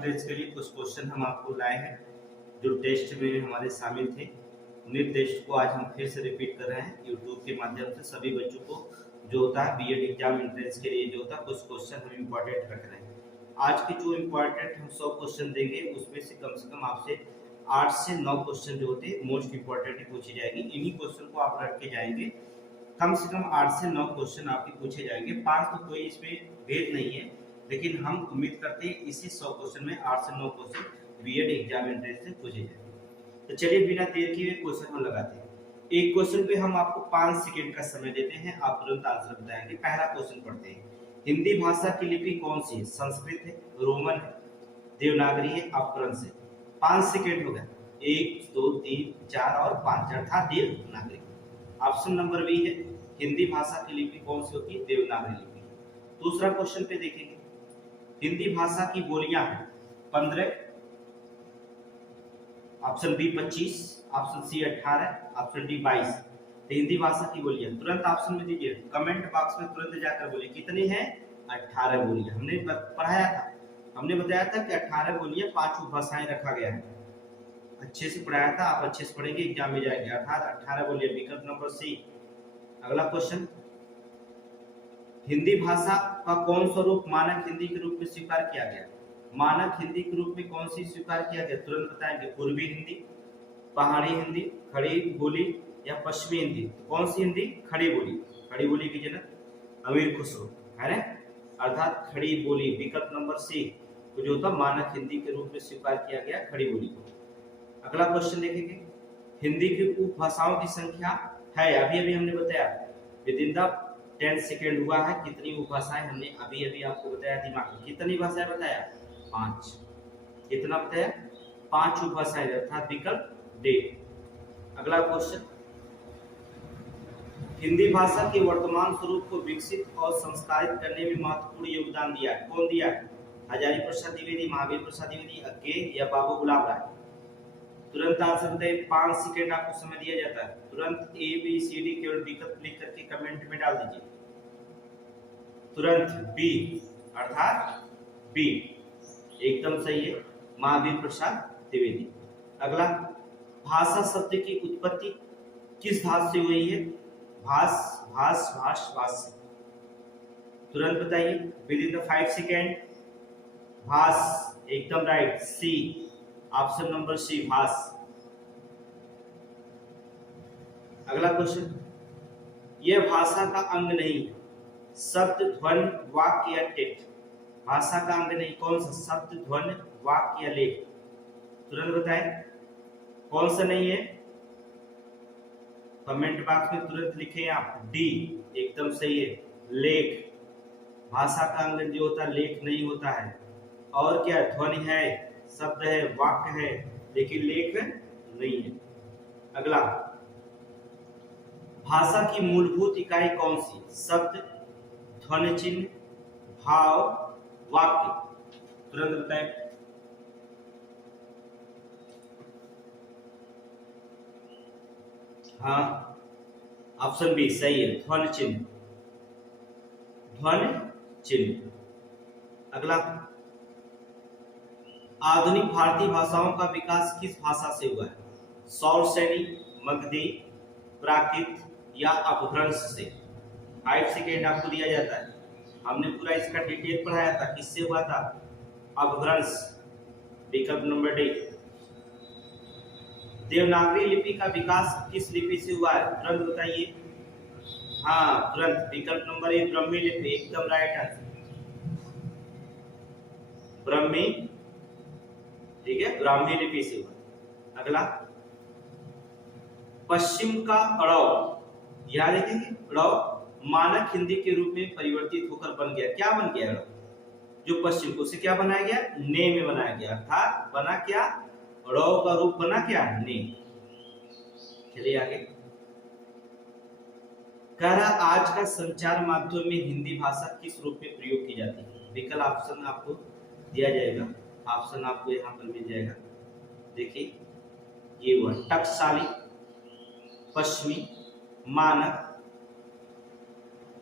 Entrance के लिए कुछ क्वेश्चन हम आपको लाए हैं जो टेस्ट में हमारे शामिल थे। उन्हीं टेस्ट को आज हम फिर से रिपीट कर रहे हैं यूट्यूब के माध्यम से। सभी बच्चों को जो होता है बीएड एग्जाम एंट्रेंस के लिए जो होता है कुछ क्वेश्चन हम इम्पोर्टेंट रख रहे हैं। आज के जो इम्पोर्टेंट हम 100 क्वेश्चन देंगे उसमें से कम आपसे 8 से 9 क्वेश्चन जो होते हैं मोस्ट इम्पोर्टेंट पूछी जाएगी। इन्हीं क्वेश्चन को आप रख के जाएंगे। कम से कम 8 से 9 क्वेश्चन आपके पूछे जाएंगे। 5 तो कोई इसमें भेद नहीं है, लेकिन हम उम्मीद करते हैं इसी 100 क्वेश्चन में 8 से 9 क्वेश्चन बीएड एग्जाम एंट्रेंस से पूछे जाएंगे। तो चलिए बिना देर किए क्वेश्चन हम लगाते हैं। एक क्वेश्चन पे हम आपको 5 सेकंड का समय देते हैं, आप तुरंत आंसर बताएंगे। पहला क्वेश्चन पढ़ते हैं। हिंदी भाषा की लिपि कौन सी है? संस्कृत है, रोमन है, देवनागरी है, अपभ्रंश है। 5 सेकंड हो गया। 1 2 3 4 और 5 अर्थात देवनागरी। ऑप्शन नंबर बी है, हिंदी भाषा की लिपि कौन सी होती है? देवनागरी लिपि। दूसरा क्वेश्चन पे देखेंगे। हिंदी भाषा की बोलियां हैं 15, option B 25, option C 18, option D 22। तो हिंदी भाषा की बोलियां तुरंत ऑप्शन में दीजिए, कमेंट बॉक्स में तुरंत जाकर बोलिए कितनी है? 18 बोलियां। हमने पढ़ाया था, हमने बताया था कि 18 बोलियां 5 उपभाषाएं रखा गया है। अच्छे से पढ़ाया था, आप अच्छे से पढ़ेंगे एग्जाम में जाएंगे। अर्थात 18 बोलियां, विकल्प नंबर सी। अगला क्वेश्चन, हिंदी भाषा का कौन सा रूप मानक हिंदी के रूप में स्वीकार किया गया? मानक हिंदी के रूप में कौन सी स्वीकार किया गया? तुरंत बताएंगे। पूर्वी हिंदी, पहाड़ी हिंदी, खड़ी बोली या पश्चिमी हिंदी? कौन सी हिंदी? खड़ी बोली। खड़ी बोली की जनक अमीर खुसरो है ना, अर्थात खड़ी बोली। विकल्प नंबर सी तो जो होता मानक हिंदी के रूप में स्वीकार किया गया खड़ी बोली को। अगला क्वेश्चन देखेंगे। हिंदी की उपभाषाओं की संख्या है, अभी हमने बताया विद इन द 10 सेकेंड हुआ है। कितनी उपभाषाएं हमने अभी आपको बताया दिमाग में। कितनी भाषाएं बताया? 5। कितना बताया? 5 उपभाषाएं, अर्थात विकल्प डी। अगला क्वेश्चन, हिंदी भाषा के वर्तमान स्वरूप को विकसित और संस्कारित करने में महत्वपूर्ण योगदान दिया है। कौन दिया है? हजारी प्रसाद द्विवेदी, महावीर प्रसाद द्विवेदी, अक्के या बाबू गुलाब राय? तुरंत आंसर बताइए। 5 सेकेंड आपको समय दिया जाता है। तुरंत ए बी सी डी केवल विकल्प लिख करके कमेंट में डाल दीजिए। तुरंत बी, अर्थात बी एकदम सही है, महावीर प्रसाद द्विवेदी। अगला, भाषा शब्द की उत्पत्ति किस धातु से हुई है? भास, भास, भाष, भाष से। तुरंत बताइए विद इन द 5 सेकेंड। भास एकदम राइट, सी, ऑप्शन नंबर सी, भास। अगला क्वेश्चन, यह भाषा का अंग नहीं, शब्द, ध्वनि, वाक्य या टेक्स्ट? भाषा का अंग नहीं, कौन सा? शब्द, ध्वनि, वाक्य या लेख? तुरंत बताएं कौन सा नहीं है। कमेंट बॉक्स में तुरंत लिखें आप। डी एकदम सही है, लेख। भाषा का अंग जो होता है लेख नहीं होता है। और क्या? ध्वनि है, शब्द है, वाक्य है, लेकिन लेख नहीं है। अगला, भाषा की मूलभूत इकाई कौन सी? शब्द, ध्वनि चिन्ह, भाव, वाक्य? तुरंत बताएं। हाँ, ऑप्शन बी सही है, ध्वनि चिन्ह। ध्वनि चिन्ह। अगला, आधुनिक भारतीय भाषाओं का विकास किस भाषा से हुआ है? सौरसेनी, मगधी, प्राकृत या अपभ्रंश से? 5 सेकेंड आपको दिया जाता है। हमने पूरा इसका डिटेल पढ़ाया था, किससे हुआ था? अपभ्रंश। विकल्प नंबर डी। देवनागरी लिपि का विकास किस लिपि से हुआ है? तुरंत बताइए। हाँ तुरंत, विकल्प नंबर ए, ब्राह्मी लिपि, एकदम राइट आंसर, ब्राह्मी। ठीक है, ब्राह्मी लिपि से हुआ। अगला, पश्चिम का अड़ौ, यहां देखेंगे अड़ौ मानक हिंदी के रूप में परिवर्तित होकर बन गया। क्या बन गया? अड़ौ जो पश्चिम को, उसे क्या बनाया गया? ने में बनाया गया, अर्थात बना क्या? अड़ौ का रूप बना क्या? ने। चलिए आगे। कह रहा, आज का संचार माध्यम में हिंदी भाषा किस रूप में प्रयोग की जाती है? विकल्प ऑप्शन आपको दिया जाएगा, ऑप्शन आपको यहाँ पर मिल जाएगा। देखिए ये हुआ टकसाली, पश्चिमी, मानक।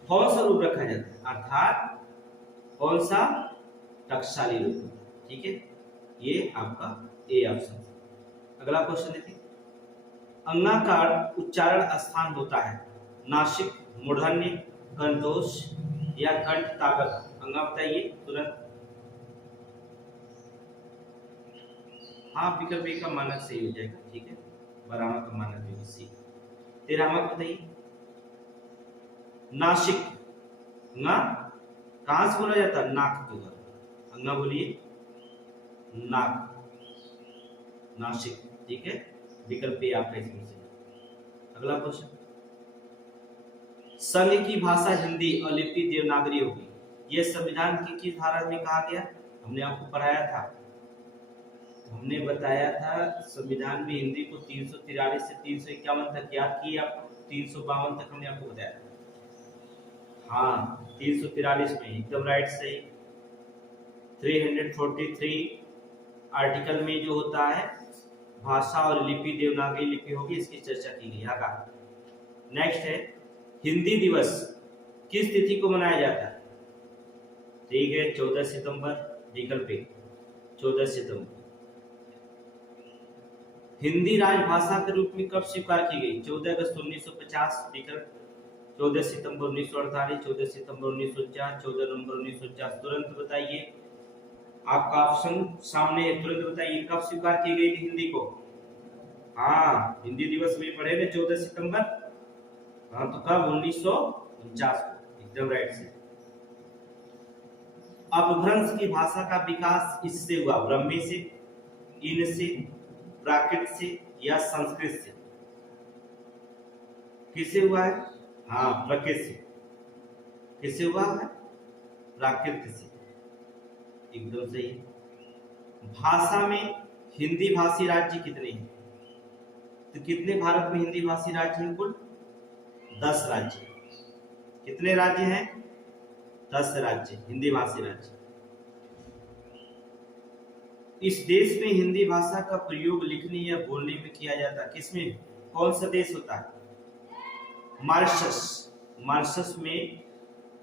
कौन सा रूप रखा जाता है? अर्थात कौन सा? टकसाली रूप। ठीक है, ये आपका ए ऑप्शन। अगला क्वेश्चन देखिए, अंगा का उच्चारण स्थान होता है नासिक, मूर्धन्य, कंठोष या कंठ तागत। अंगा बताइए तुरंत। हाँ, विकल्प ए का मानक सही हो जाएगा, ठीक है। बराबर का मानक भी सी। 13वां बताइए, नासिक। अंगा कहां से बोला जाता है? नाक के द्वारा। अंगा बोलिए, नाक, नासिक, ठीक है। विकल्प ए आपका इसमें से। अगला क्वेश्चन, संघ की भाषा हिंदी और लिपि देवनागरी होगी। यह संविधान की किस धारा में कहा गया? हमने आपको पढ़ाया था, हमने बताया था संविधान में हिंदी को 343 से 351 तक याद किए आपको, 352 तक हमने आपको बताया था। हाँ, 343 में एकदम राइट, सही। 343 आर्टिकल में जो होता है भाषा और लिपि देवनागरी लिपि होगी, इसकी चर्चा की गई है। नेक्स्ट है, हिंदी दिवस किस तिथि को मनाया जाता है? ठीक है, 14 सितंबर, विकल्प ए 14 सितंबर। हिंदी राजभाषा के रूप में कब स्वीकार की गई? 14 अगस्त 1950, विकल्प 14 सितंबर 1948, 14 सितंबर 1949, 14 नवंबर 1949। तुरंत बताइए, आपका ऑप्शन सामने है, तुरंत बताइए कब स्वीकार की गई थी हिंदी को? हाँ, हिंदी दिवस में पढ़े थे 14 सितंबर। हाँ, तो कब? 1949 को, एकदम राइट से। अपभ्रंश की भाषा का विकास इससे हुआ, ब्रह्मी से, इन से, प्राकृत से या संस्कृत से? किससे हुआ है? हाँ, प्राकृत से। किससे हुआ है? प्राकृत से, एकदम सही। भाषा में हिंदी भाषी राज्य कितने हैं? तो कितने भारत में हिंदी भाषी राज्य हैं? कुल 10 राज्य। कितने राज्य हैं? 10 राज्य हिंदी भाषी राज्य। इस देश में हिंदी भाषा का प्रयोग लिखने या बोलने में किया जाता है, किसमें? कौन सा देश होता है? मॉरिशस। मॉरिशस में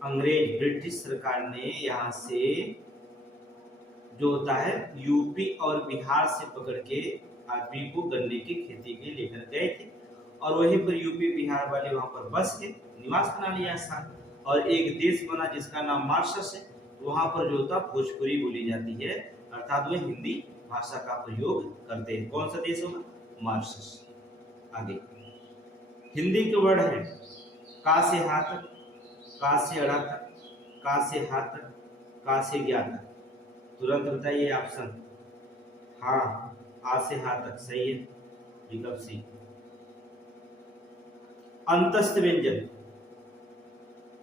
अंग्रेज, ब्रिटिश सरकार ने यहाँ से जो होता है यूपी और बिहार से पकड़ के आदमी को गन्ने की खेती के लेकर गए थे, और वहीं पर यूपी बिहार वाले वहां पर बस के निवास बना लिया स्थान, और एक देश बना जिसका नाम मॉरिशस है। वहां पर जो होता भोजपुरी बोली जाती है, अर्थात वे हिंदी भाषा का प्रयोग करते हैं। कौन सा देश होगा? मॉरिशस। आगे, हिंदी के वर्ड है का से हा तक, का से अड़ा तक, का से हा तक, का से ज्ञा तक। तुरंत बताइए ऑप्शन। हाँ, आ से हा तक सही है, विकल्प सी। अंतस्थ व्यंजन,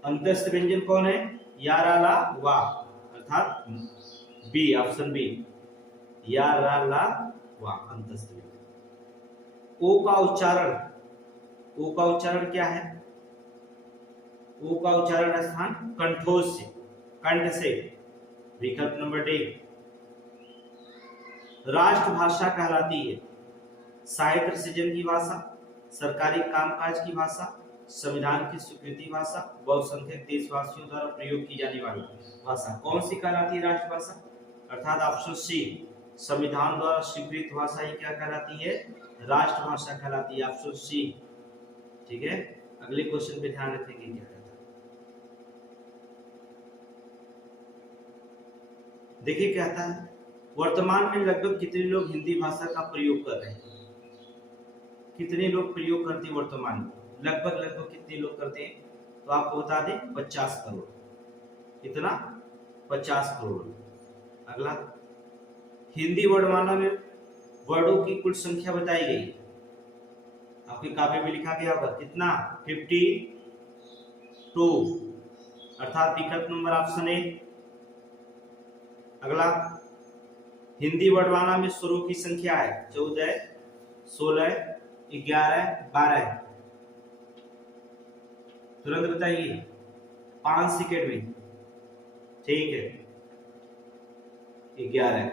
अंतस्थ व्यंजन कौन है? या, रा, ला, वा, अर्थात बी, ऑप्शन बी, या, रा, ला, वा, अंतस्थ व्यंजन। ओ का उच्चारण, ओ का उच्चारण क्या है? ओ का उच्चारण स्थान कंठोष से, कंठ से, विकल्प नंबर डी। राष्ट्रभाषा कहलाती है साहित्य सृजन की भाषा, सरकारी कामकाज की भाषा, संविधान की स्वीकृति भाषा, बहुसंख्यक देशवासियों द्वारा प्रयोग की जाने वाली भाषा। कौन सी कहलाती है राष्ट्रभाषा? अर्थात ऑप्शन सी, संविधान द्वारा स्वीकृत भाषा ही क्या कहलाती है? राष्ट्रभाषा कहलाती है, ऑप्शन सी, ठीक है। अगले क्वेश्चन पे ध्यान रखेंगे क्या कहता है। देखिए कहता है, वर्तमान में लगभग कितने लोग हिंदी भाषा का प्रयोग कर रहे हैं? कितने लोग प्रयोग करते हैं वर्तमान में? लगभग कितने लोग करते हैं? तो आपको बता दें 50 करोड़। कितना? 50 करोड़। अगला, हिंदी वर्णमाला में वर्डों की कुल संख्या बताई गई, आपकी कापी में लिखा गया होगा कितना? 52, अर्थात विकल्प नंबर ऑप्शन ए। अगला, हिंदी वर्णमाला में स्वरों की संख्या है 14, 16, 11, 12। तुरंत बताइए 5 सेकेंड में। ठीक है, 11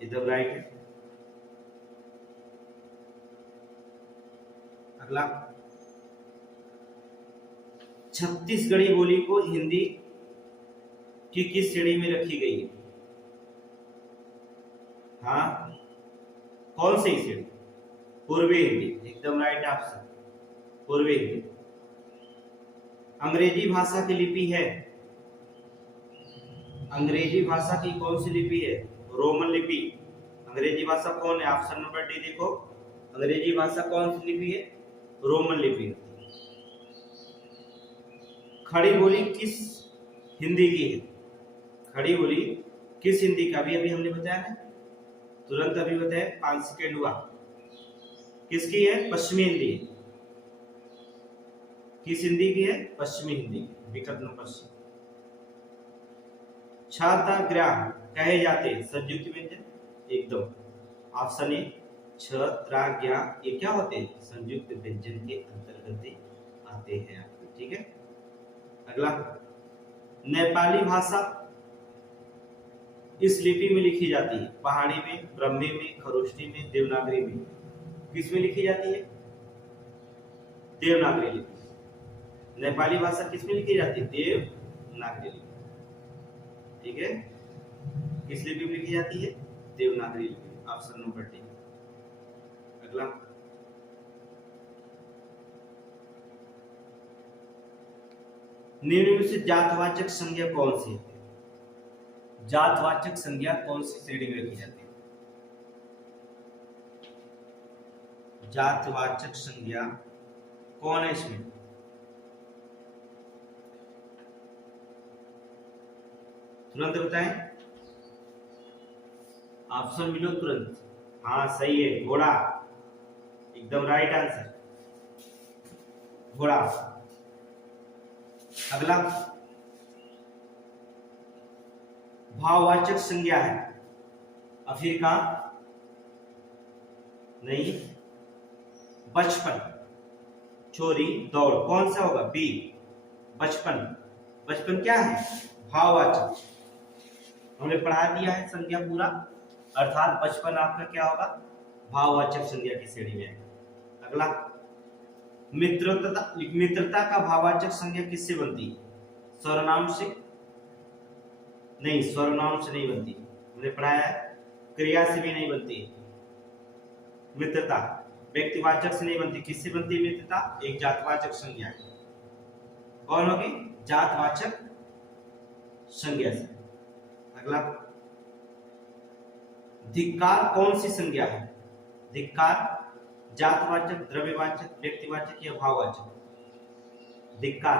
एकदम राइट है। अगला, छत्तीसगढ़ी बोली को हिंदी की किस श्रेणी में रखी गई है? हाँ, कौन सी सीढ़ी? पूर्वी हिंदी, एकदम राइट ऑप्शन, पूर्वी हिंदी। अंग्रेजी भाषा की लिपि है, अंग्रेजी भाषा की कौन सी लिपि है? रोमन लिपि। अंग्रेजी भाषा कौन है? ऑप्शन नंबर डी देखो, अंग्रेजी भाषा कौन सी लिपि है? रोमन लिपि। खड़ी बोली किस हिंदी की है? खड़ी बोली किस हिंदी का? अभी अभी हमने बताया है, तुरंत अभी बताया, 5 सेकेंड हुआ। किसकी है? पश्चिमी हिंदी। किस हिंदी की है? पश्चिमी हिंदी। विकल्प नंबर सी। छात्राग्रह कहे जाते संयुक्त व्यंजन, एकदम ऑप्शन ए, छात्राग्रह ये क्या होते हैं? संयुक्त व्यंजन के अंतर्गत आते हैं। ठीक है, अगला, नेपाली भाषा इस लिपि में लिखी जाती है, पहाड़ी में, ब्रह्मी में, खरोष्ठी में, देवनागरी में। किस में लिखी जाती है? देवनागरी लिपि। नेपाली भाषा किस में लिखी जाती है? देवनागरी लिपि। ठीक है, किस लिपि में लिखी जाती है? देवनागरी लिपि, ऑप्शन नंबर डी। अगला, निम्न में से जातवाचक संज्ञा कौन सी है? जातवाचक संज्ञा कौन सी श्रेणी में रखी जाती है? जातवाचक संज्ञा कौन है इसमें? तुरंत बताएं, ऑप्शन मिलो तुरंत। हाँ सही है, घोड़ा, एकदम राइट आंसर, घोड़ा। अगला, भाववाचक संज्ञा है, अफ्रीका नहीं, बचपन, चोरी, दौड़, कौन सा होगा? बी, बचपन। बचपन क्या है? भाववाचक। हमने पढ़ा दिया है संज्ञा पूरा, अर्थात बचपन आपका क्या होगा? भाववाचक संज्ञा की श्रेणी में है। अगला, मित्रता का भाववाचक संज्ञा किससे बनती है? सर्वनाम से नहीं, सर्वनाम से नहीं बनती, हमने पढ़ाया है। क्रिया से भी नहीं बनती मित्रता, व्यक्तिवाचक से नहीं बनती। किससे बनती है मित्रता? एक जातवाचक संज्ञा है। कौन होगी? जातवाचक संज्ञा से। अगला, धिक्कार कौन सी संज्ञा है? धिक्कार जातवाचक, द्रव्यवाचक, व्यक्तिवाचक या भाववाचक? धिक्कार,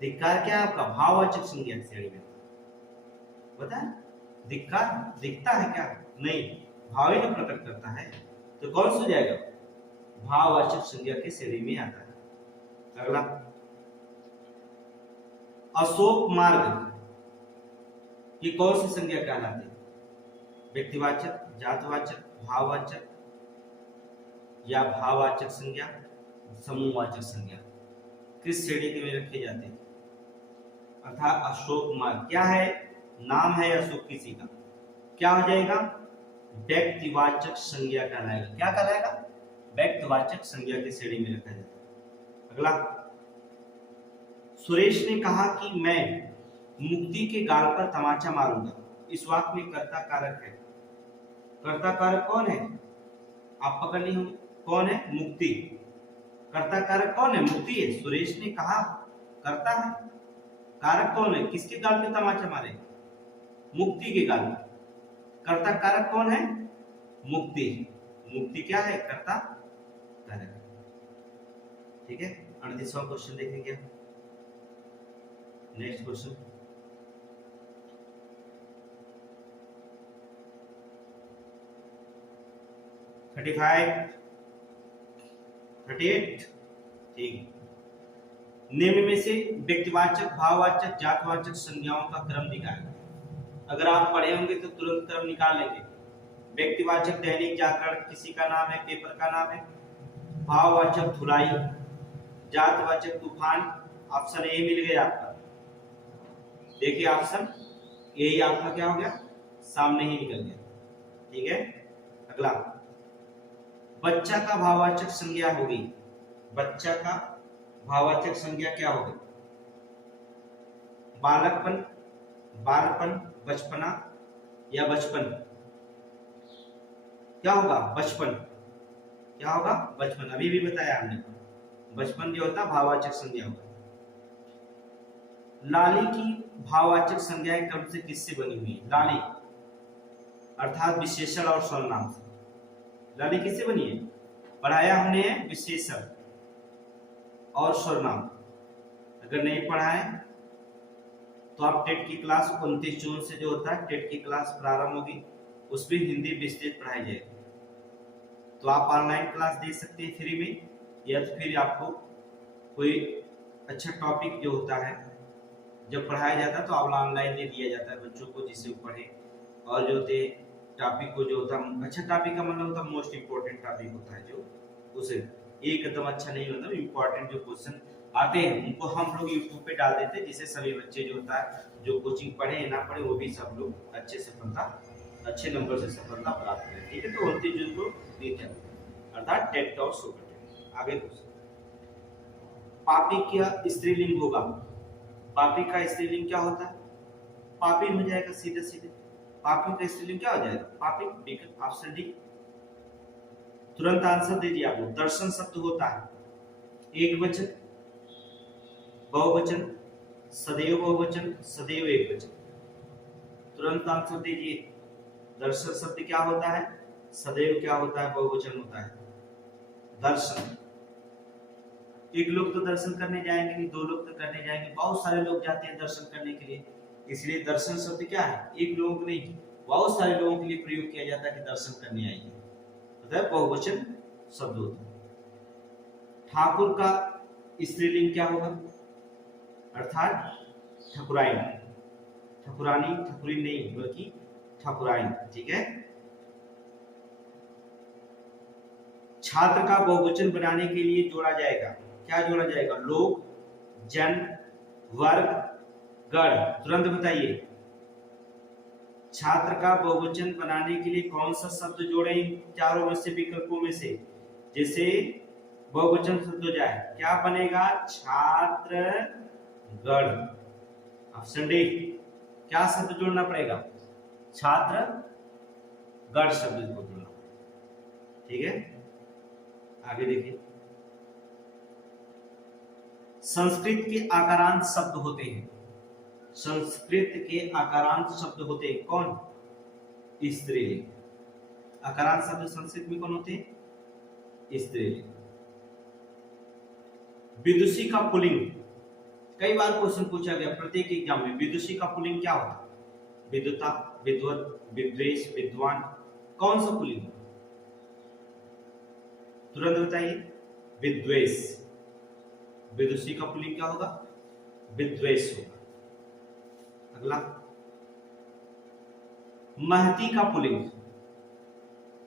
धिक्कार क्या है आपका? भाववाचक संज्ञा श्रेणी में। पता है धिक्कार दिखता है क्या? नहीं, भाव ही तो प्रकट करता है, तो कौन सा हो जाएगा? भाववाचक संज्ञा की श्रेणी में आता है। अगला, अशोक मार्ग ये कौन सी संज्ञा कहलाती है? व्यक्तिवाचक, जातवाचक, भाववाचक या भाववाचक संज्ञा, समूहवाचक संज्ञा? किस श्रेणी के में रखे जाते हैं? अर्थात अशोक मार्ग क्या है? नाम है अशोक किसी का, क्या हो जाएगा? व्यक्तिवाचक संज्ञा कहलाएगा। क्या कहलाएगा? व्यक्तिवाचक संज्ञा की श्रेणी में रखा जाता है। अगला, सुरेश ने कहा कि मैं मुक्ति के गाल पर तमाचा मारूंगा, इस वाक्य में कर्ता कारक है। कर्ता कारक कौन है? आप पकड़ ली होंगे, कौन है? मुक्ति। कर्ता कारक कौन है? मुक्ति है। सुरेश ने कहा, कर्ता है, कारक कौन है? किसके गाल पे तमाचा मारे? मुक्ति के गाल पे। कर्ता कारक कौन है? मुक्ति। मुक्ति क्या है? कर्ता कारक। ठीक है, 38वां क्वेश्चन देखेंगे। Next question, 35, 38। ठीक, निम्न में से व्यक्तिवाचक, भाववाचक, जातवाचक संज्ञाओं का क्रम दिखाएं। अगर आप पढ़े होंगे तो तुरंत क्रम निकाल लेंगे। व्यक्तिवाचक दैनिक जागरण किसी का नाम है, पेपर का नाम है। भाववाचक धुलाई, जातवाचक तूफान। ऑप्शन ए मिल गया आपका, देखिए ऑप्शन ए आपका क्या हो गया? सामने ही निकल गया। ठीक है, अगला, बच्चा का भाववाचक संज्ञा होगी। बच्चा का भाववाचक संज्ञा क्या होगी? बालकपन, बालपन, बचपना या बचपन? क्या होगा? बचपन। क्या होगा? बचपन। अभी भी बताया हमने, बचपन जो होता है भाववाचक संज्ञा होगा। लाली की भाववाचक संज्ञाएं क्रम से किससे बनी हुई है? लाली अर्थात विशेषण और सर्वनाम से। लाली किससे बनी है? पढ़ाया हमने विशेषण और सर्वनाम। अगर नहीं पढ़ा है तो आप टेट की क्लास 29 जून से जो होता है टेट की क्लास प्रारंभ होगी, उसमें हिंदी विस्तृत पढ़ाई जाएगी। तो आप ऑनलाइन क्लास दे सकते हैं फ्री में, या तो फिर आपको कोई अच्छा टॉपिक जो होता है जब पढ़ाया जाता है तो आप ऑनलाइन दे दिया जाता है बच्चों को, जिससे वो पढ़े। और जो होते टॉपिक को जो होता है अच्छा टॉपिक का मतलब होता है मोस्ट इम्पोर्टेंट टॉपिक होता है, जो उसे एकदम अच्छा नहीं मतलब इम्पोर्टेंट जो क्वेश्चन आते हैं उनको हम लोग यूट्यूब पे डाल देते हैं, जिससे सभी बच्चे जो होता है जो कोचिंग पढ़े ना पढ़े वो भी सब लोग अच्छे नंबर से सफलता प्राप्त करें। ठीक है, तो 29 जून को देते हैं अर्थात टेट और सुपर टेट। आगे पापी क्या स्त्रीलिंग होगा? पापी का स्त्रीलिंग क्या होता है? पापी हो जाएगा सीधे सीधे। पापी का स्त्रीलिंग क्या हो जाएगा? पापी। Option D. तुरंत आंसर दे दिया आपको। दर्शन शब्द होता है एक वचन, बहुवचन, सदैव बहुवचन, सदैव एक वचन। तुरंत आंसर दीजिए। दर्शन शब्द क्या होता है? सदैव क्या होता है? बहुवचन होता है। दर्शन, एक लोग तो दर्शन करने जाएंगे नहीं, दो लोग तो करने जाएंगे, बहुत सारे लोग जाते हैं दर्शन करने के लिए। इसलिए दर्शन शब्द क्या है? एक लोग नहीं, बहुत सारे लोगों के लिए प्रयोग किया जाता है कि दर्शन करने आएंगे, मतलब बहुवचन शब्द होता है। ठाकुर का स्त्रीलिंग क्या होगा? अर्थात ठकुराइन। ठकुरानी, ठकुरी नहीं बल्कि ठकुराइन। ठीक है। छात्र का बहुवचन बनाने के लिए जोड़ा जाएगा, क्या जोड़ा जाएगा? लोग, जन, वर्ग, गण। तुरंत बताइए। छात्र का बहुवचन बनाने के लिए कौन सा शब्द जोड़े इन चारों में से, विकल्पों में से? जैसे बहुवचन शब्द हो जाए, क्या बनेगा? छात्र गण। Option D. क्या शब्द जोड़ना पड़ेगा? छात्र गण शब्द को जोड़ना। ठीक है, आगे देखिए। संस्कृत के आकारांत शब्द होते हैं। संस्कृत के आकारांत शब्द होते हैं कौन? स्त्रीलिंग। आकारांत शब्द संस्कृत में कौन होते हैं? स्त्रीलिंग। विदुषी का पुल्लिंग, कई बार क्वेश्चन पूछा गया प्रत्येक एग्जाम में, विदुषी का पुल्लिंग क्या होता है? विद्वता, विद्वत, विद्वेष, विद्वान। कौन सा पुल्लिंग? तुरंत बताइए। विद्वेष। विदुषी का पुल्लिंग क्या होगा? विद्वेष होगा। अगला, महती का पुल्लिंग?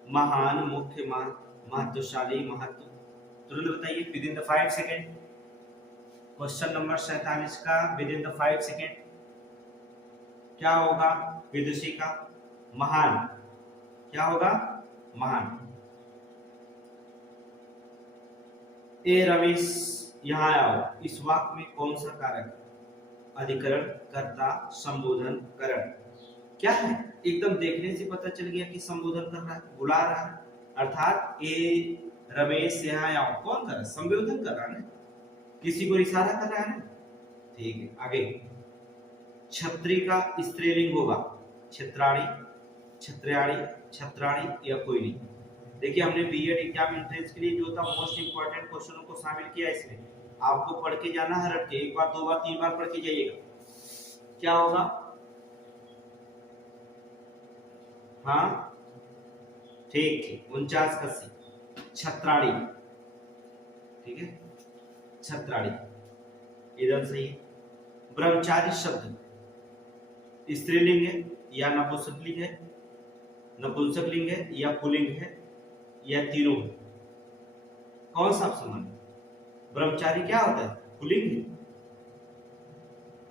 महान, मुख्य, महत्वशाली, महत्व। तुरंत बताइए with in the 5 second. Question number 47 का विद इन द 5 सेकेंड क्या होगा? विदुषी का महान क्या होगा? महान। ए रमेश यहाँ आओ, इस वाक्य में कौन सा कारक? अधिकरण, कर्ता, संबोधन, करण। क्या है? एकदम देखने से पता चल गया कि संबोधन कर रहा है, बुला रहा है। अर्थात ए रमेश यहाँ आओ कौन कर रहा है? संबोधन कर रहा है ना, किसी को इशारा कर रहा है ना। ठीक है, आगे। छत्री का स्त्रीलिंग होगा? छत्राणी, छत्र्याणी, छत्राणी या कोई नहीं। देखिए हमने बीएड एग्जाम एंट्रेंस के लिए जो था मोस्ट इंपोर्टेंट क्वेश्चनों को शामिल किया इसमें। आपको पढ़ के जाना है, रट के एक बार, दो बार, तीन बार पढ़ के जाइएगा। क्या होगा? हाँ ठीक है, 49 का सी, छत्राणी। ठीक है, छत्राणी इधर सही है। ब्रह्मचारी शब्द स्त्रीलिंग है या नपुंसकलिंग है? नपुंसकलिंग है या पुल्लिंग है या तीनों है? कौन सा ऑप्शन है? ब्रह्मचारी क्या होता है? पुल्लिंग है।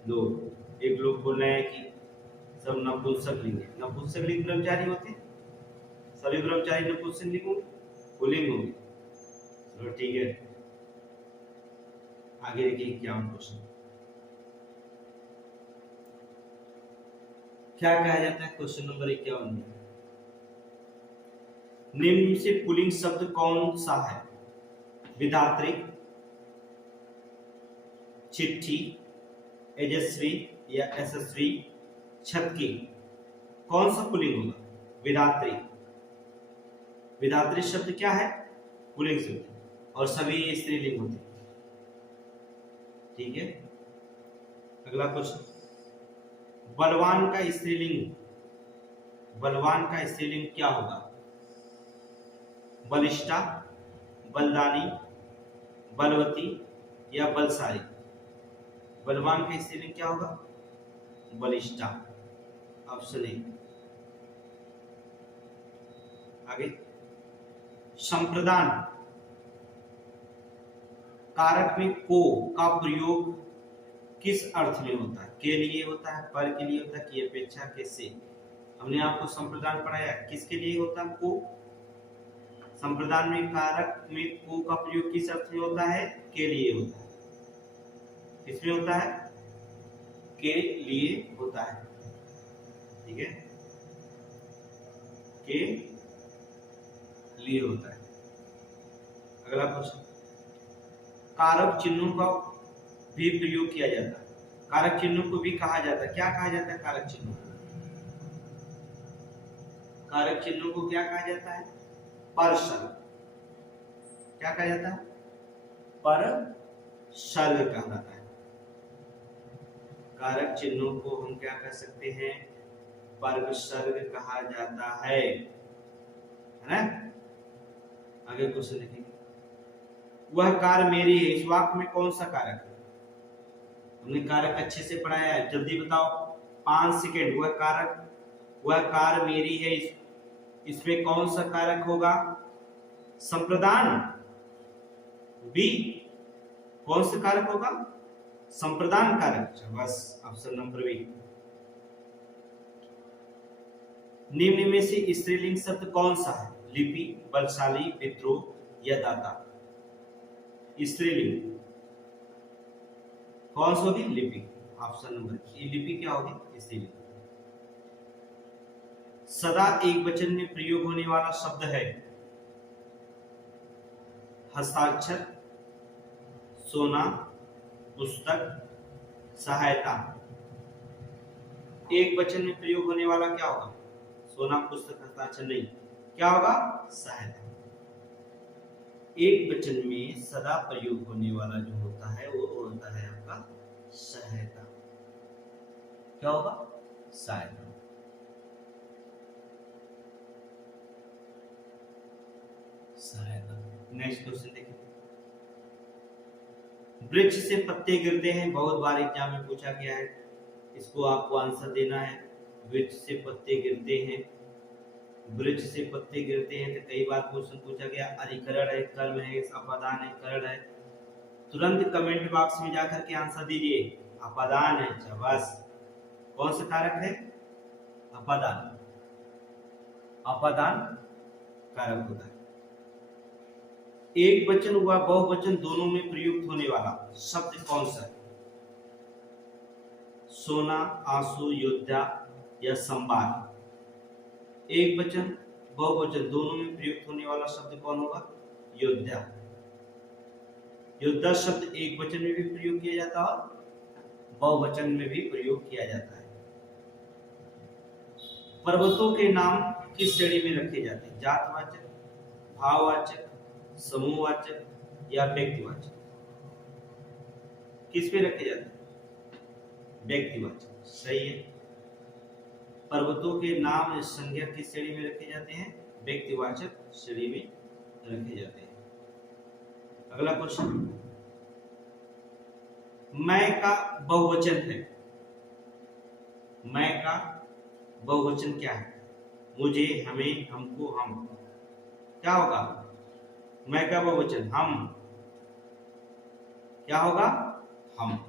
लोग, एक लोग बोल रहे हैं कि सब नपुंसकलिंग है। नपुंसकलिंग ब्रह्मचारी होते हैं? सभी ब्रह्मचारी नपुंसकलिंग होंगे, पुल्लिंग होंगे। चलो ठीक है, आगे देखिए क्या क्वेश्चन। क्या कहा जाता है? क्वेश्चन नंबर 51 में निम्न में से पुल्लिंग शब्द कौन सा है? विधात्री, चिट्ठी, एजस्वी या यशस्वी, छतकी। कौन सा पुल्लिंग होगा? विधात्री। विधात्री शब्द क्या है? पुल्लिंग शब्द, और सभी स्त्रीलिंग होते हैं। ठीक है, अगला क्वेश्चन, बलवान का स्त्रीलिंग, बलवान का स्त्रीलिंग क्या होगा? बलिष्ठा, बलदानी, बलवती या बलशाली। बलवान का स्त्रीलिंग क्या होगा? बलिष्ठा, ऑप्शन ए। आगे, संप्रदान कारक में को का प्रयोग किस अर्थ में होता है? के लिए होता है, पर के लिए होता है, की अपेक्षा के से। हमने आपको संप्रदान पढ़ाया, किसके लिए होता है? को। संप्रदान में कारक में को का प्रयोग किस अर्थ में होता है? के लिए होता है। किसमें होता है? के लिए होता है। ठीक है, के लिए होता है। अगला क्वेश्चन, कारक चिन्हों का भी प्रयोग किया जाता है। कारक चिन्हों को भी कहा जाता है, क्या कहा जाता है? कारक चिन्हों को, कारक चिन्हों को क्या कहा जाता है? परशल। क्या कहा जाता है? परशल कहा जाता है। कारक चिन्हों को हम क्या कह सकते हैं? परशल कहा जाता है ना। आगे क्वेश्चन देखेंगे, वह कार मेरी है, इस वाक्य में कौन सा कारक है? हमने कारक अच्छे से पढ़ाया है, जल्दी बताओ, 5 सेकेंड। वह कारक, वह कार मेरी है, इसमें कौन सा कारक होगा? संप्रदान। बी, कौन सा कारक होगा? संप्रदान कारक। बस, ऑप्शन नंबर बी। निम्न में से स्त्रीलिंग शब्द कौन सा है? लिपि, बलशाली, विद्रोह या दाता। स्त्रीलिंग कौन सा होगी? लिपि, ऑप्शन नंबर। ये लिपि क्या होगी? स्त्रीलिंग। सदा एक वचन में प्रयोग होने वाला शब्द है हस्ताक्षर, सोना, पुस्तक, सहायता। एक वचन में प्रयोग होने वाला क्या होगा? सोना, पुस्तक, हस्ताक्षर नहीं, क्या होगा? सहायता। एक वचन में सदा प्रयोग होने वाला जो होता है वो होता है आपका सहायता। क्या होगा? सहायता। सहायता। नेक्स्ट क्वेश्चन देखिए, वृक्ष से पत्ते गिरते हैं, बहुत बार एग्जाम में पूछा गया है, इसको आपको आंसर देना है। वृक्ष से पत्ते गिरते हैं, वृक्ष से पत्ते गिरते हैं, तो कई बार क्वेश्चन पूछा गया, अधिकरण है, कर्म है, अपादान है, करण है। तुरंत कमेंट बॉक्स में जाकर के आंसर दीजिए। अपादान है। बस, कौन सा कारक है? अपादान। अपादान कारक होता है। एक वचन व बहुवचन दोनों में प्रयुक्त होने वाला शब्द कौन सा है? सोना, आंसू, योद्धा या संवाद। एक वचन बहुवचन दोनों में प्रयुक्त होने वाला शब्द कौन होगा? योद्धा। योद्धा शब्द एक वचन में भी प्रयोग किया जाता है और बहुवचन में भी प्रयोग किया जाता है। पर्वतों के नाम किस श्रेणी में रखे जाते हैं? जातवाचक, भाववाचक, समूहवाचक या व्यक्तिवाचक। किस में रखे जाते हैं? व्यक्तिवाचक। सही है। पर्वतों के नाम संज्ञा किस श्रेणी में रखे जाते हैं? व्यक्तिवाचक श्रेणी में रखे जाते हैं। अगला क्वेश्चन, मैं का बहुवचन है। मैं का बहुवचन क्या है? मुझे, हमें, हमको, हम। क्या होगा? मैं का बहुवचन हम। क्या होगा? हम।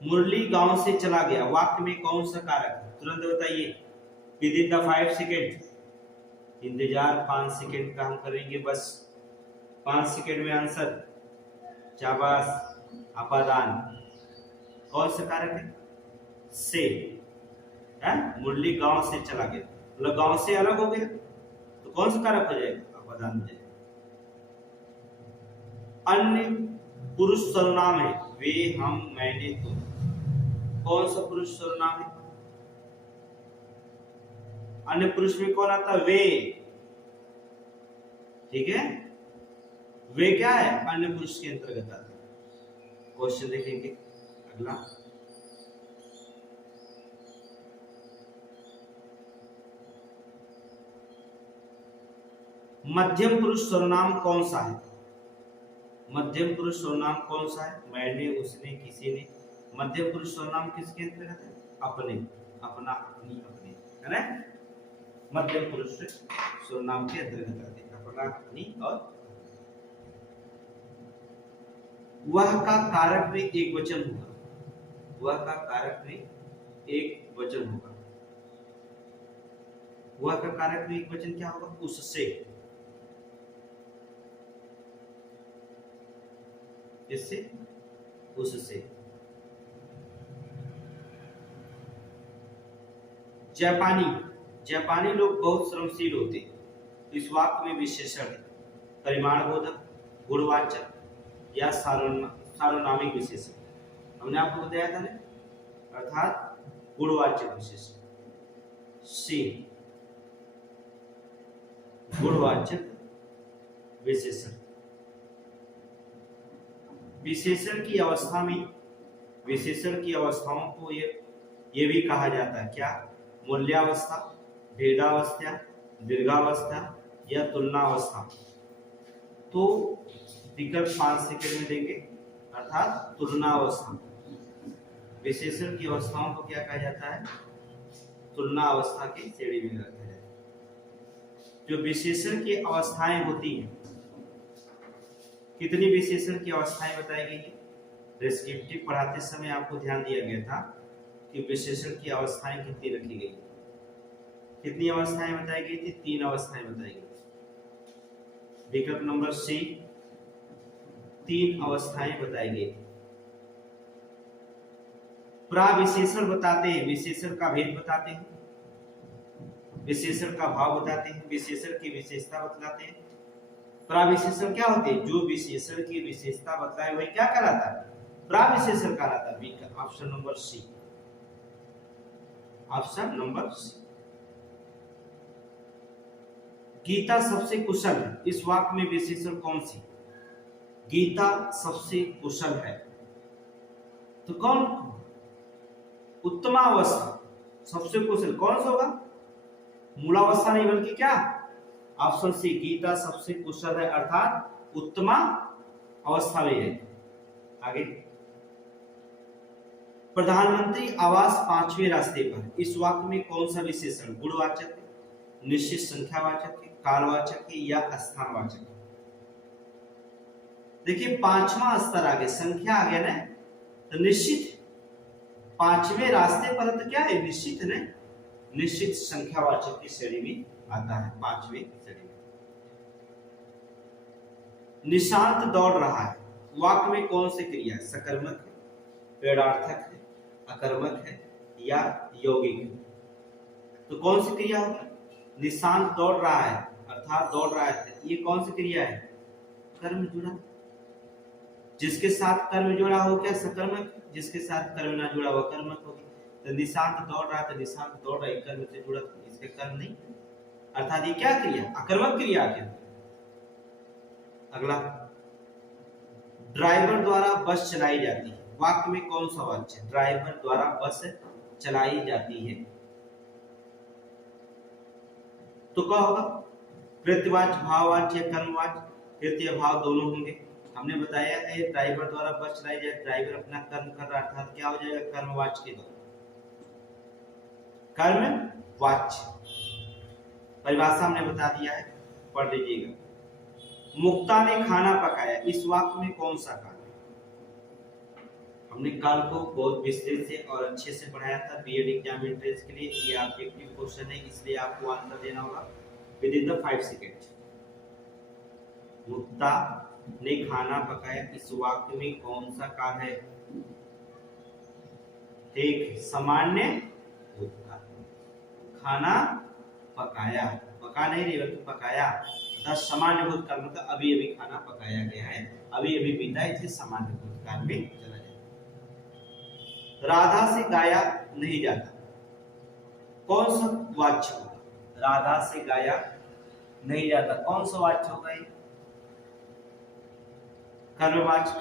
मुरली गांव से चला गया, वाक्य में कौन सा कारक है? तुरंत बताइए, विद इन द 5 सेकेंड। इंतजार 5 सेकेंड का हम करेंगे, बस 5 सेकेंड में आंसर। शाबाश। अपादान। कौन सा कारक है? से, है मुरली गांव से चला गया, मतलब गांव से अलग हो गया, तो कौन सा कारक हो जाएगा, आप बता दीजिए। अन्य पुरुष सर्वनाम है, वे, हम, मैंने, तुम, कौन सा पुरुष सर्वनाम है? अन्य पुरुष में कौन आता है? वे, ठीक है, वे क्या है, अन्य पुरुष के अंतर्गत आता है। क्वेश्चन देखेंगे अगला, मध्यम पुरुष सर्वनाम कौन सा है? मध्यम पुरुष सर्वनाम कौन सा है? मैंने, उसने, किसी ने। मध्यम पुरुष सर्वनाम किसके अंतर्गत है? अपने, अपना, अपनी, अपने, है ना, मध्यम पुरुष सर्वनाम के अंतर्गत आते हैं अपना, अपनी और वह का कारक में एक वचन होगा, वह का कारक में एक वचन होगा, वह का कारक में एक वचन क्या होगा? उससे, इससे, उससे। जापानी, जापानी लोग बहुत श्रमशील होते हैं, इस वाक्य में विशेषण है परिमाणबोधक, गुणवाचक या सार्वनामिक विशेषण। हमने आपको बताया था ना, अर्थात गुणवाचक विशेषण, सी गुणवाचक विशेषण। विशेषण की अवस्था में, विशेषण की अवस्थाओं को ये भी कहा जाता है क्या? मूल्यावस्था, भेदावस्था, दीर्घावस्था या तुलनावस्था। तो विकल्प 5 सेकंड में देंगे, अर्थात तुलनावस्था। विशेषण की अवस्थाओं को क्या कहा जाता है? तुलना अवस्था की श्रेणी में रखा जाता है। जो विशेषण की अवस्थाएं होती हैं, कितनी विशेषण की अवस्थाएं बताई गई है? डिस्क्रिप्टिव पढ़ाते समय आपको ध्यान दिया गया था कि विशेषण की अवस्थाएं कितनी रखी गई, कितनी अवस्थाएं बताई गई थी? 3 अवस्थाएं बताई गई। विकल्प नंबर सी, 3 अवस्थाएं बताई गई। प्राविशेषण बताते हैं, विशेषण का भेद बताते हैं, विशेषण का भाव बताते हैं, विशेषण की विशेषता बतलाते हैं। प्राविशेषण क्या होते हैं? जो विशेषण की विशेषता बतलाए वही क्या कहलाता है? प्राविशेषण कहलाता है। Option number C, option number C. Geeta सबसे कुशल है, इस वाक्य में विशेषण कौन सी? गीता सबसे कुशल है, तो कौन? उत्तमावस्था, सबसे कुशल कौन सा होगा? मूलावस्था नहीं बल्कि क्या? ऑप्शन सी, गीता सबसे कुशल है, अर्थात उत्तमा अवस्था में है। आगे, प्रधानमंत्री आवास 5वें रास्ते पर, इस वाक्य में कौन सा विशेषण गुणवाचक है, निश्चित संख्यावाचक है, कालवाचक है या स्थानवाचक है? देखिए 5वां स्तर आ गया, संख्या आ गया ना, तो निश्चित 5वें रास्ते पर तो क्या है? निश्चित है ना, निश्चित संख्यावाचक की श्रेणी में आता है, 5वें श्रेणी में। निशांत दौड़ रहा है, वाक्य में कौन सी क्रिया है? सकर्मक है, प्रेरणार्थक है, अकर्मक है या यौगिक है? तो कौन सी क्रिया होगी? निशांत दौड़ रहा है, अर्थात दौड़ रहा है, ये कौन सी क्रिया है? कर्म जुड़ा, जिसके साथ कर्म जुड़ा हो क्या सकर्मक, जिसके साथ कर्म ना जुड़ा हो कर्मक होगी। तो निशांत दौड़ रहा है, तो निशांत दौड़ रहा है कर्म से जुड़ा, इसके कर्म नहीं, अर्थात ये क्या क्रिया? अकर्मक क्रिया क्या? अगला, ड्राइवर द्वारा बस चलाई जाती है, वाक्य में कौन सा वाक्य है? ड्राइवर द्वारा बस चलाई जाती है, तो क्या होगा? कृत्यवाच्य, भाववाच्य या कर्मवाच्य? कृत्य भाव दोनों होंगे। हमने बताया है ड्राइवर द्वारा बस चलाई जाए, ड्राइवर अपना कर्म कर रहा, अर्थात क्या हो जाएगा? कर्मवाच्य के द्वारा, कर्मवाच्य। परिभाषा हमने बता दिया है, पढ़ लीजिएगा। मुक्ता ने खाना पकाया, इस वाक्य में कौन सा काल? हमने काल को बहुत विस्तृत से और अच्छे से पढ़ाया था बीएड एग्जाम एंट्रेंस के लिए। ये ऑब्जेक्टिव क्वेश्चन है, इसलिए आपको आंसर देना होगा विद इन द 5 सेकंड। मुक्ता ने खाना पकाया, इस वाक्य में कौन सा काल है? ठीक, सामान्य भूतकाल, खाना पकाया, पका नहीं रही बल्कि पकाया, अर्थात सामान्य भूतकाल मतलब अभी अभी खाना पकाया गया है, अभी अभी बीता है, इसलिए सामान्य भूतकाल में चला जाए। राधा से गाया नहीं जाता, कौन सा वाच्य होगा? राधा से गाया नहीं जाता, कौन सा वाच्य होगा ये? कर्मवाच्य,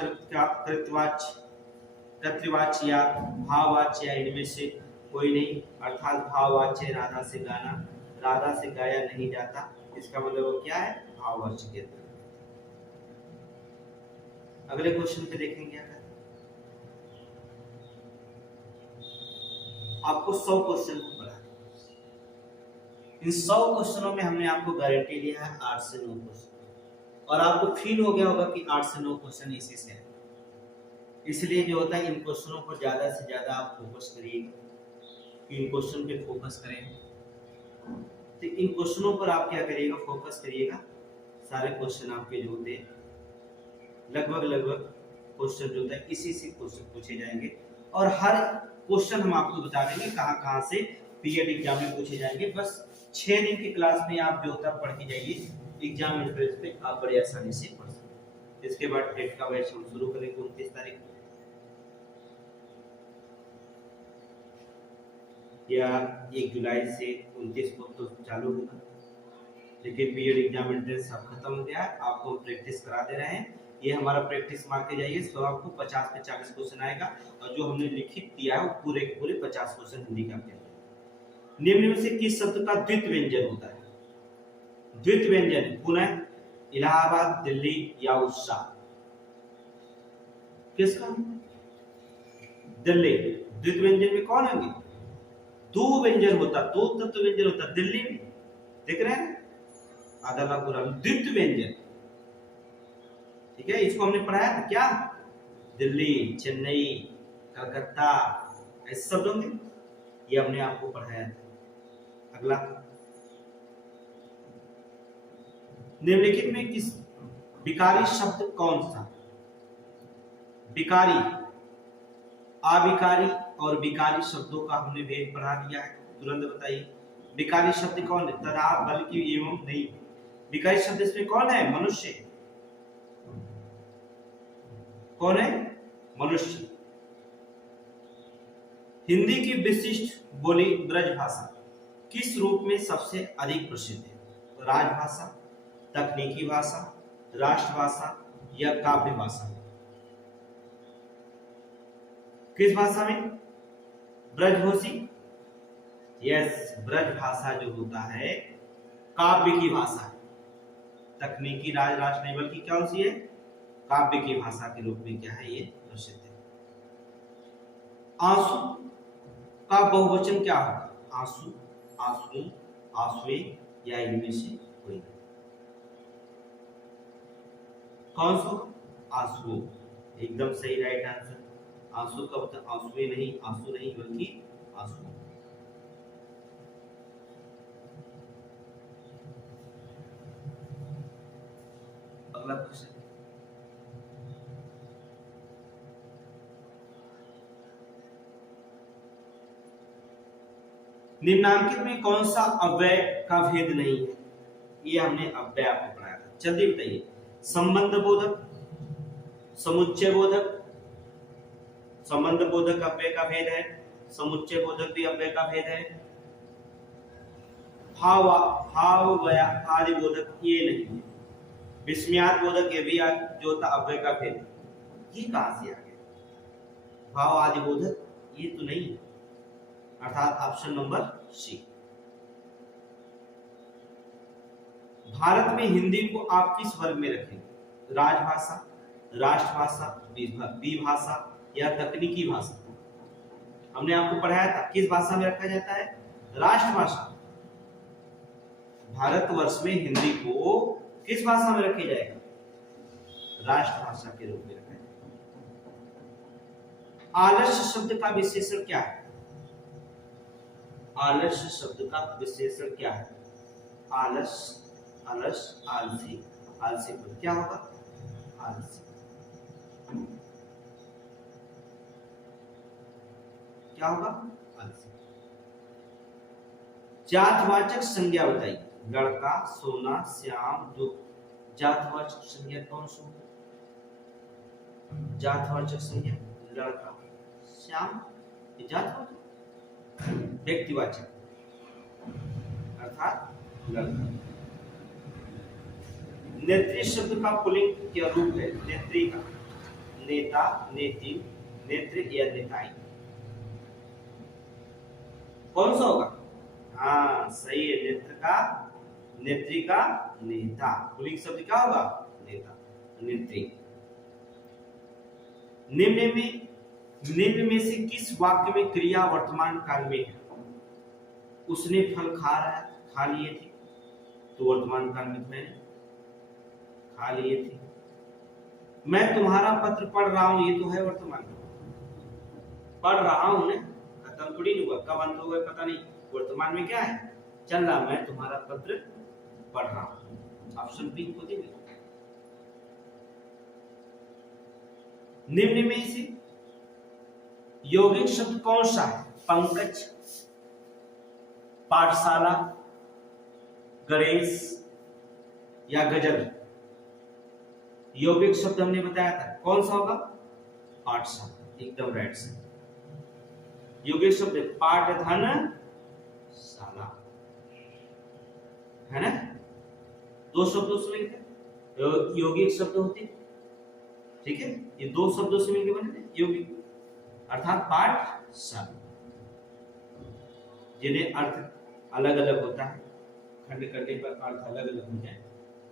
कृतवाच्य, कर्तृवाच्य या भाववाच्य, या इनमें से कोई नहीं, अर्थात भाववाच्य राधा से गाना, राधा से गाया नहीं जाता, इसका मतलब वो क्या है? भाववाच्य के अंतर्गत। अगले क्वेश्चन पे देखेंगे क्या है। आपको 100 क्वेश्चन को पढ़ा, इन 100 क्वेश्चनों में हमने आपको गारंटी दिया है 8 से 9 क्वेश्चन, और आपको फील हो गया होगा कि 8 से 9 क्वेश्चन इसी से है। इसलिए जो होता है इन क्वेश्चनों पर ज्यादा से ज्यादा आप फोकस करिएगा, इन क्वेश्चन पे फोकस करें, तो इन क्वेश्चनों पर आप क्या करिएगा? फोकस करिएगा। सारे क्वेश्चन आपके जो होते हैं लगभग क्वेश्चन जो होता है इसी से क्वेश्चन पूछे जाएंगे, और हर क्वेश्चन हम आपको बता देंगे कहाँ से पीएड एग्जाम में पूछे जाएंगे। बस 6 दिन की क्लास में आप जो होता है पढ़ के जाइए, एग्जाम इंटरेंस पे आप बड़े आसानी से पढ़ सकते। इसके बाद टेट का बैच हम शुरू करेंगे 29 तारीख को, या 1 जुलाई से 29 को तो चालू होगा, लेकिन बीएड एग्जाम एंट्रेंस अब खत्म हो गया है, आपको प्रैक्टिस करा दे रहे हैं। ये हमारा प्रैक्टिस मार के जाइए, तो आपको 50 पे 40 क्वेश्चन आएगा, और जो हमने लिखित दिया है वो पूरे के पूरे 50 क्वेश्चन हिंदी का आपके। निम्न में से किस शब्द का द्वित व्यंजन होता है? द्वित व्यंजन, पुनः, इलाहाबाद, दिल्ली या उड़ीसा? किसका? दिल्ली। द्वित व्यंजन में कौन होंगे? 2 व्यंजन होता, 2 तत्व व्यंजन होता दिल्ली में, देख रहे हैं आदालापुरा में द्वित व्यंजन। ठीक है, इसको हमने पढ़ाया था क्या? दिल्ली, चेन्नई, कलकत्ता, ऐसे शब्द होंगे, ये हमने आपको पढ़ाया था। अगला, निम्नलिखित में किस विकारी शब्द कौन सा? विकारी, अविकारी और विकारी शब्दों का हमने भेद पढ़ा दिया है, तुरंत बताइए विकारी शब्द कौन है? तथा, बल्कि, एवं, नहीं। विकारी शब्द इसमें कौन है? मनुष्य। कौन है? मनुष्य। हिंदी की विशिष्ट बोली ब्रज भाषा किस रूप में सबसे अधिक प्रसिद्ध है? राजभाषा, तकनीकी भाषा, राष्ट्रभाषा या काव्य भाषा? किस भाषा में? ब्रजभाषी। यस, ब्रज भाषा जो होता है काव्य की भाषा है, तकनीकी राष्ट्र नहीं, बल्कि क्या सी है? काव्य की भाषा के रूप में क्या है? ये प्रसिद्ध है। आंसू का बहुवचन क्या होगा? आंसू, आंसू, आंसुए या इनमें से कोई? कौन सा? आंसू, एकदम सही, राइट आंसर। आंसू का मतलब आंसुए नहीं, आंसू नहीं बल्कि आंसू। अगला क्वेश्चन, निम्नांकित में कौन सा अव्यय का भेद नहीं है? ये हमने अव्यय आपको पढ़ाया था, जल्दी बताइए। संबंध बोधक, समुच्चय बोधक, संबंध बोधक अव्यय का भेद है, समुच्चय बोधक भी अव्यय का भेद है, भाव आदि बोधक ये नहीं है, विस्मयात बोधक ये भी जो था अव्यय का भेद, ये कहां से आ गया? भाव आदि बोधक ये तो नहीं है, अर्थात ऑप्शन नंबर सी। भारत में हिंदी को आप किस वर्ग में रखेंगे? राजभाषा, राष्ट्रभाषा, विभाषा या तकनीकी भाषा? हमने आपको पढ़ाया था किस भाषा में रखा जाता है? राष्ट्रभाषा। भारतवर्ष में हिंदी को किस भाषा में रखा जाएगा? राष्ट्रभाषा के रूप में रखा जाएगा। आलस्य शब्द का विशेषण क्या है? आलस्य शब्द का विशेषण क्या है? आलस, अलस, आलसी, आलसी क्या होगा? आलसी। क्या होगा? आलसी। जातवाचक संज्ञा बताइए। लड़का, सोना, श्याम, जो जातवाचक संज्ञा कौन सी होगी? जातवाचक संज्ञा लड़का, श्याम, जातवाचक। व्यक्तिवाचक अर्थात लड़का। नेत्री शब्द का पुल्लिंग क्या रूप है? नेत्री का। नेता, नेत्री, नेत्र या नेताई, कौन सा होगा? हाँ सही है, नेत्र का, नेत्री का नेता। पुल्लिंग शब्द क्या होगा? नेता, नेत्री। निम्न में से किस वाक्य में क्रिया वर्तमान काल में है? उसने फल खा लिए थे, तो वर्तमान काल में मैंने खा लिए थे। मैं तुम्हारा पत्र पढ़ रहा हूं, ये तो है वर्तमान में, पढ़ रहा हूं ना, खत्म थोड़ी नहीं हुआ, कब अंत होगा पता नहीं, वर्तमान में क्या है? चल रहा, मैं तुम्हारा पत्र पढ़ रहा हूं। ऑप्शन बी को देंगे। निम्न में से यौगिक शब्द कौन सा है? पंकज, पाठशाला, गणेश या गजल? यौगिक शब्द हमने बताया था, कौन सा होगा? पाठशाला, एकदम राइट से। यौगिक शब्द पाठ धन शाला, है ना? दो शब्दों से मिलकर यौगिक शब्द होते, ठीक है? ये दो शब्दों से मिलकर बने यौगिक, अर्थात पाठशाला, जिन्हें अर्थ अलग अलग होता है, खंड करने पर अर्थ अलग अलग हो जाए,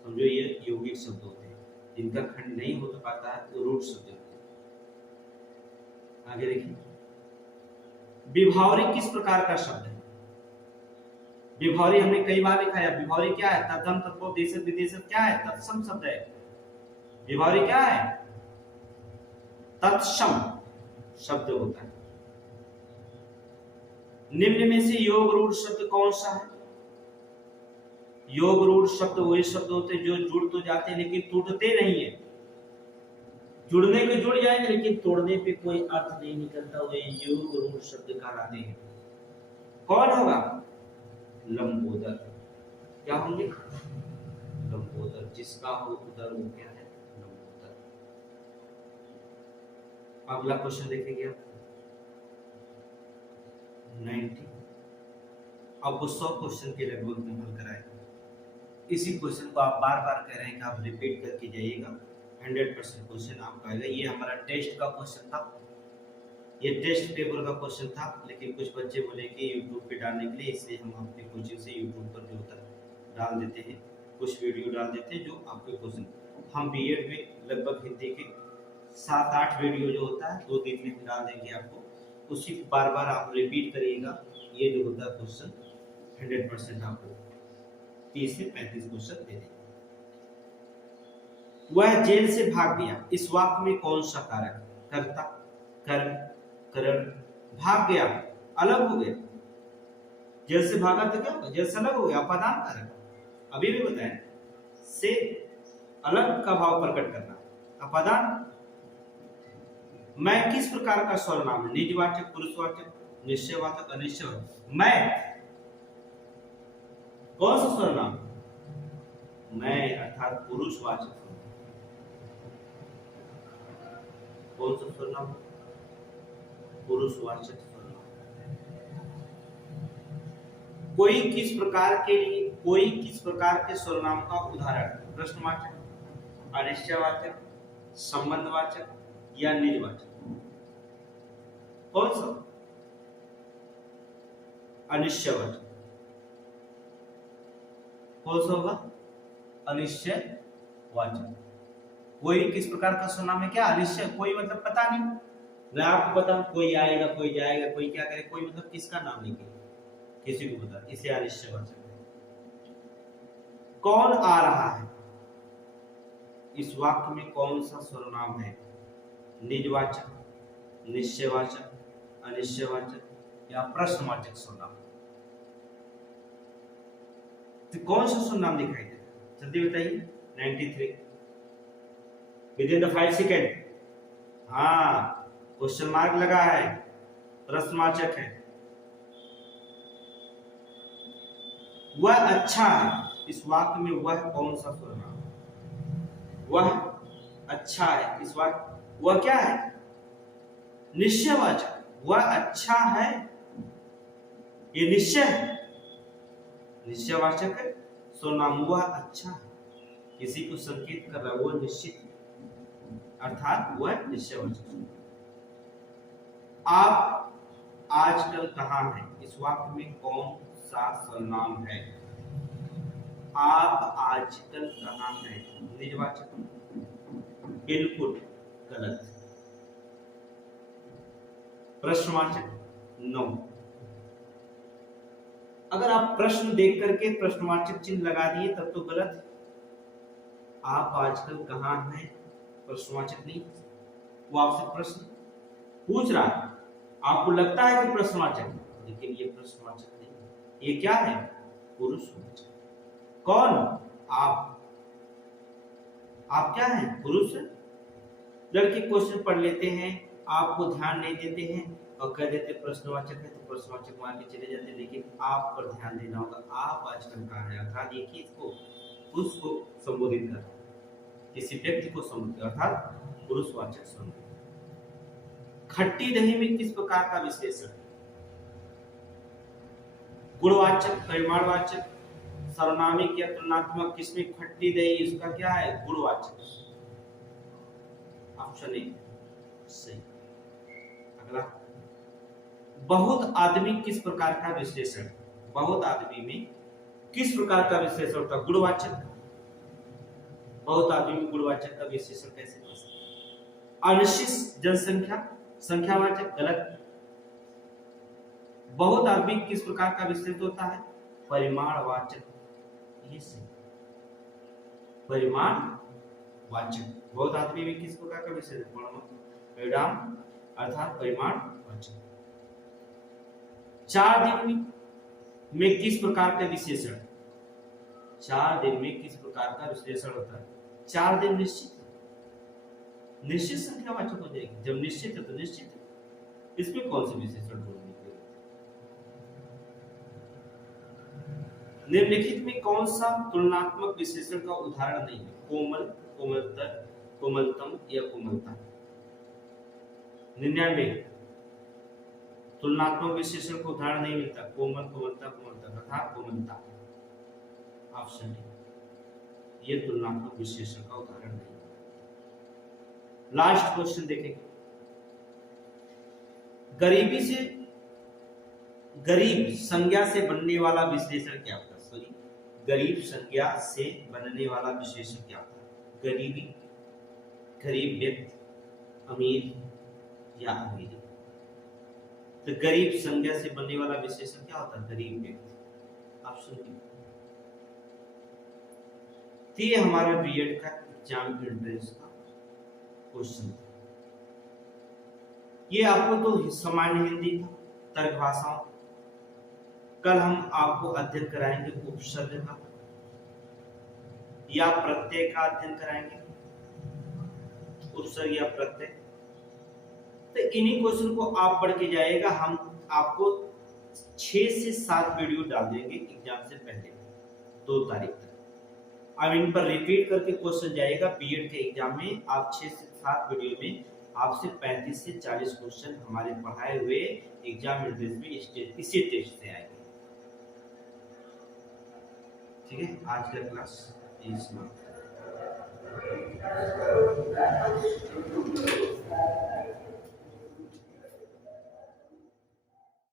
समझो ये यौगिक शब्द होते हैं। जिनका खंड नहीं हो पाता है तो रूट शब्द होते हैं। आगे देखिए, विभावरी किस प्रकार का शब्द है? विभावरी हमने कई बार लिखा है। विभावरी क्या है? तत्सम, तत्व, देशज, विदेशज क्या है? तत्सम शब्द है। विभावरी क्या है? तत्सम शब्द होता है। निम्न में से योग रूढ़ शब्द कौन सा है? योग रूढ़ शब्द वही शब्द होते हैं जो जुड़ तो जाते हैं लेकिन टूटते नहीं है। जुड़ने के जुड़ जाएंगे लेकिन तोड़ने पे कोई अर्थ नहीं निकलता, वे योग रूढ़ शब्द कहलाते हैं। कौन होगा? लंबोदर। क्या होंगे? लंबोदर। जिसका हो उधर वो क्या है? लंबोदर। अगला क्वेश्चन देखेंगे आप 90। अब वो 100 क्वेश्चन के लगभग में हल कराए। इसी क्वेश्चन को आप बार बार कह रहे हैं कि आप रिपीट करके जाइएगा, 100% क्वेश्चन आपका आएगा। ये हमारा टेस्ट का क्वेश्चन था, ये टेस्ट पेपर का क्वेश्चन था, लेकिन कुछ बच्चे बोले कि यूट्यूब पे डालने के लिए, इसलिए हम अपने कोचिंग से यूट्यूब पर जो होता है डाल देते हैं, कुछ वीडियो डाल देते हैं जो आपके क्वेश्चन। हम बीएड में लगभग हिंदी के 7-8 वीडियो जो होता है 2 दिन में डाल देंगे आपको, उसी बार बार आप रिपीट करिएगा। ये जो होता है क्वेश्चन 100% आपको 30 से 35 क्वेश्चन दे देंगे। वह जेल से भाग गया, इस वाक्य में कौन सा कारक? कर्ता, कर्म, करण। भाग गया अलग हो गया, जेल से भागा तो क्या होगा? जेल से अलग हो गया, अपादान कारक। अभी भी बताएं, से अलग का भाव प्रकट करना, अपादान। मैं किस प्रकार का सर्वनाम है? निजवाचक, पुरुषवाचक, निश्चयवाचक, अनिश्चयवाचक। मैं कौन सा सर्वनाम? मैं अर्थात पुरुषवाचक। कौन सा सर्वनाम? पुरुषवाचक सर्वनाम। कोई किस प्रकार के सर्वनाम का उदाहरण? प्रश्नवाचक, अनिश्चयवाचक, संबंधवाचक या निजवाचक? कौन सा? अनिश्चयवाचक। कौन सा होगा? अनिश्चयवाचक। कोई किस प्रकार का सर्वनाम है? क्या? अनिश्चय। कोई मतलब पता नहीं, मैं आपको पता, कोई आएगा कोई जाएगा, कोई क्या करे, कोई मतलब किसका नाम लेके किसी को पता, इसे अनिश्चयवाचक। कौन आ रहा है? इस वाक्य में कौन सा सर्वनाम है? निजवाचक, निश्चयवाचक, अनिश्चयवाचक या प्रश्नवाचक सर्वनाम? तो कौन सा सर्वनाम दिखाई दे? जल्दी बताइए। 93 विद इन द 5 सेकेंड। हाँ, क्वेश्चन मार्क लगा है प्रश्नवाचक है। वह अच्छा है, इस वाक्य में वह कौन सा सर्वनाम है? वह अच्छा है, इस वाक्य वह क्या है? निश्चयवाचक। वह अच्छा है, ये निश्चय है, निश्चयवाचक है। सर्वनाम वह अच्छा है, किसी को संकेत कर रहा है, वह निश्चित है, अर्थात वह निश्चयवाचक। आप आजकल कहाँ हैं, इस वाक्य में कौन सा सर्वनाम है? आप आजकल कहाँ हैं, निजवाचक। बिल्कुल गलत। प्रश्नवाचक नो। अगर आप प्रश्न देख करके प्रश्नवाचक चिन्ह लगा दिए तब तो गलत है। आप आजकल कहाँ हैं, प्रश्नवाचक नहीं, वो आपसे प्रश्न पूछ रहा है, आपको लगता है कि प्रश्नवाचक, लेकिन ये प्रश्नवाचक नहीं, ये क्या है? पुरुषवाचक। कौन? आप क्या हैं? पुरुष। लड़के क्वेश्चन पढ़ लेते हैं, आपको ध्यान नहीं देते हैं और कह देते प्रश्नवाचक है तो प्रश्नवाचक मान के चले जाते, लेकिन आप पर ध्यान देना होगा। आप आजकल कहाँ हैं, अर्थात ये कि इसको पुरुष को संबोधित कर, किसी व्यक्ति को संबोधित, अर्थात पुरुषवाचक संबोधन। खट्टी दही में किस प्रकार का विशेषण? गुणवाचक, परिमाणवाचक, सर्वनामिक या तुलनात्मक। किसमें खट्टी दही, इसका क्या है? गुणवाचक। ऑप्शन ए सही। अगला, बहुत आदमी किस प्रकार का विशेषण? बहुत आदमी में किस प्रकार का विशेषण होता है? गुणवाचक। बहुत आदमी में गुणवाचक का विशेषण कैसे हो सकता है? अनिश्चित जनसंख्या, संख्यावाचक। गलत। बहुत आदमी किस प्रकार का विशेषण होता है? परिमाणवाचक, ये सही। परिमाणवाचक। बहुत आदमी में किस प्रकार का विशेषण? परिणाम, अर्थात परिमाणवाचक। 4 दिन में किस प्रकार का विशेषण? 4 दिन में किस प्रकार का विशेषण होता है? 4 दिन निश्चित, निश्चित संख्यावाचक हो जाएगी। जब निश्चित है तो निश्चित है, इसमें कौन से विशेषण बोलने की? निम्नलिखित में कौन सा तुलनात्मक विशेषण का उदाहरण नहीं है? कोमल, कोमलतर, कोमलतम या कोमलता। 99 तुलनात्मक विशेषण का उदाहरण नहीं मिलता। कोमल, कोमलता, कोमलता, अर्थात कोमलता। ऑप्शन डी, ये तुलनात्मक विशेषण का उदाहरण नहीं। लास्ट क्वेश्चन देखेंगे। गरीबी से, गरीब संज्ञा से बनने वाला विशेषण क्या होता है? सॉरी, गरीब संज्ञा से बनने वाला विशेषण क्या होता है? गरीबी, गरीब व्यक्ति, अमीर या अमीरी। तो गरीब संज्ञा से बनने वाला विशेषण क्या होता है? गरीब व्यक्ति। Option D. तो ये हमारा बीएड का एग्जाम एंट्रेंस का क्वेश्चन था। ये आपको तो सामान्य हिंदी था, तर्क भाषाओं। कल हम आपको अध्ययन कराएंगे उपसर्ग का या प्रत्यय का अध्ययन कराएंगे, उपसर्ग या प्रत्यय। तो इन्हीं क्वेश्चन को आप पढ़ के जाएगा। हम आपको 6 से 7 वीडियो डाल देंगे एग्जाम से पहले 2 तारीख तक। अब इन पर रिपीट करके क्वेश्चन जाएगा बीएड के एग्जाम में। आप 6 से 7 वीडियो में आपसे 35 से 40 क्वेश्चन हमारे पढ़ाए हुए एग्जाम एंट्रेंस में इसी टेस्ट से आएंगे। ठीक है, आज का क्लास इस